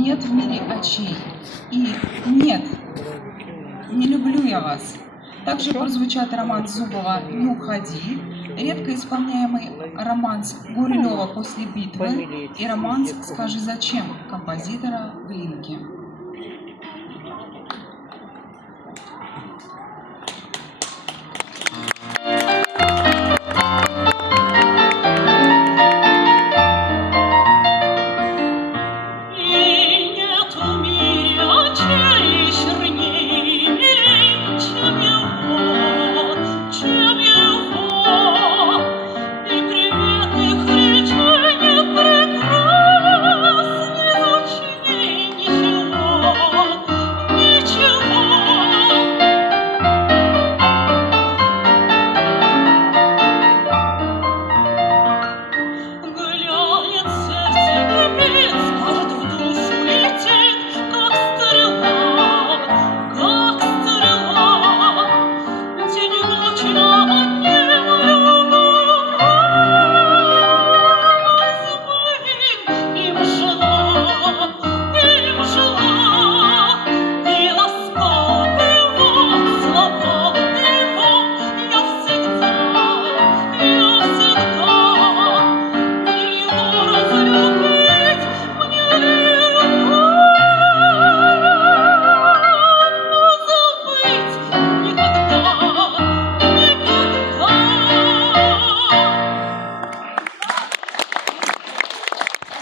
нет в мире очей. И нет, не люблю я вас. Также прозвучат романс Зубова «Не уходи», редко исполняемый романс Гурилева «После битвы» и романс «Скажи зачем» композитора Глинки.